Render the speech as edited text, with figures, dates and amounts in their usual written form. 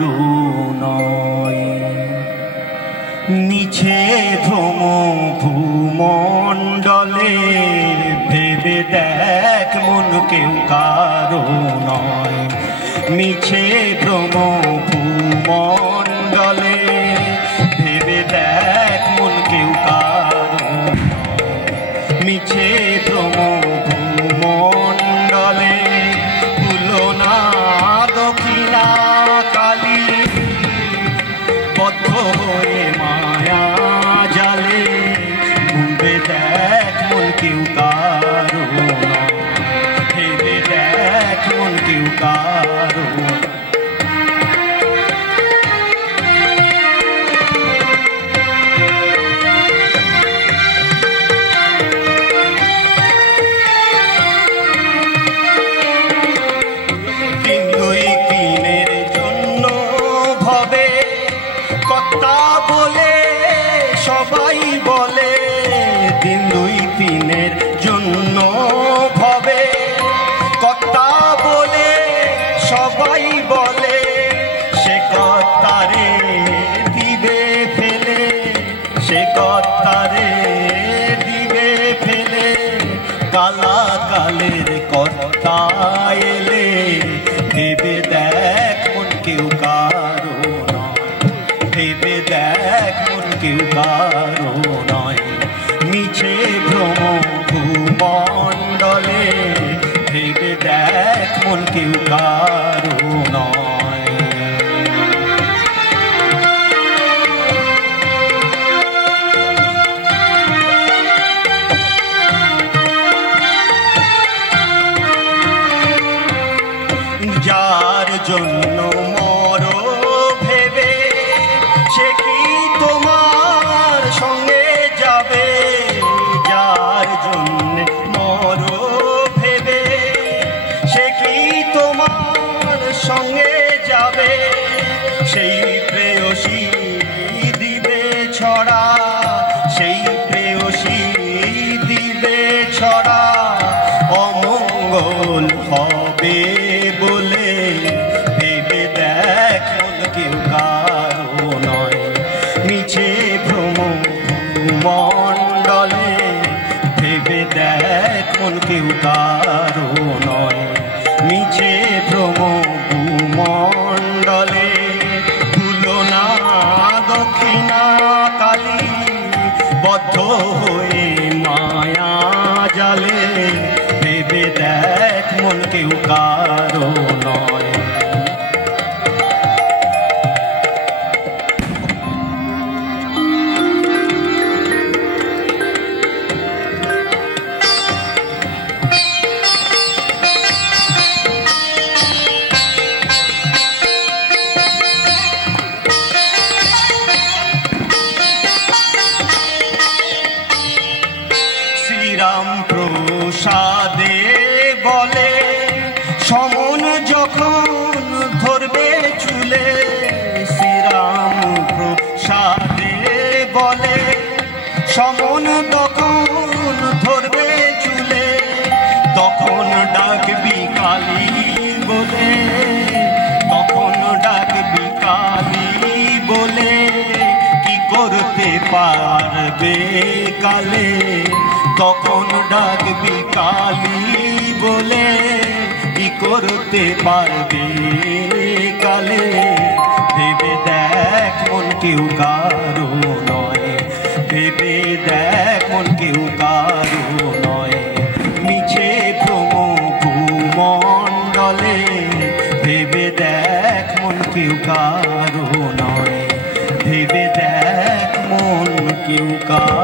কারো নয়। মিছে ভ্রম ভূমণ্ডলে ভেবে দেখ মন কেউ কারো নয়। মিছে ভ্রম ভূমণ্ডলে ভেবে দেখ মন কেউ কারো নয়। মিছে ভ্রম ভূমণ্ডলে ভুলো না দক্ষিণা কালী, বদ্ধ হয়ে মায়া জালে ভুলবে দেখ মন কেউ কারো নয়। ভেবে দেখ মন কেউ কারো। বলে সবাই বলে দিন দুই তিনের জন্য ভবে, কথা বলে সবাই বলে সে কথারে দিবে ফেলে, সে কথারে দিবে ফেলে। কালা কালের কথা এলে ভেবে দেখ মন কেউ কারো নয়। ভেবে দেখ মন কেউ কারো নয়। মিছে ভ্রম ভূমণ্ডলে ভেবে দেখ মন কেউ কারো নয়। যার জন্য মরো ভেবে সে কি তোমার সঙ্গে যাবে। যার জন্য মরো ভেবে সে কি তোমার সঙ্গে যাবে। সেই প্রেয়সী দিবে ছড়া, সেই প্রেয়সী দিবে ছড়া। অমঙ্গল হবে বলে ভেবে দেখ মন কেউ কারো নয়। মিছে ভ্রম ভূমণ্ডলে ভেবে দেখ মন কেউ কারো নয়। মিছে ভ্রম ভূমণ্ডলে ভুলো না দক্ষিণা কালী, বদ্ধ হয়ে মায়া জালে ভেবে দেখ মন কেউ কারো নয়। শ্রীরাম প্রসাদে বলে সমন যখন ধরবে চুলে। শ্রীরাম প্রসাদে বলে সমন তখন ধরবে চুলে। তখন ডাকবি কালী বলে, তখন ডাকবি কালী বলে কি করতে পারবে কালে। তখন ডাকবি কালী বলে কি করতে পারবে কালে। ভেবে দেখ মন কেউ কারো নয়। ভেবে দেখ মন কেউ কারো নয়। মিছে ভ্রম ভূমণ্ডলে ভেবে দেখ মন কেউ কারো নয়। ভেবে দেখ মন কেউ কারো।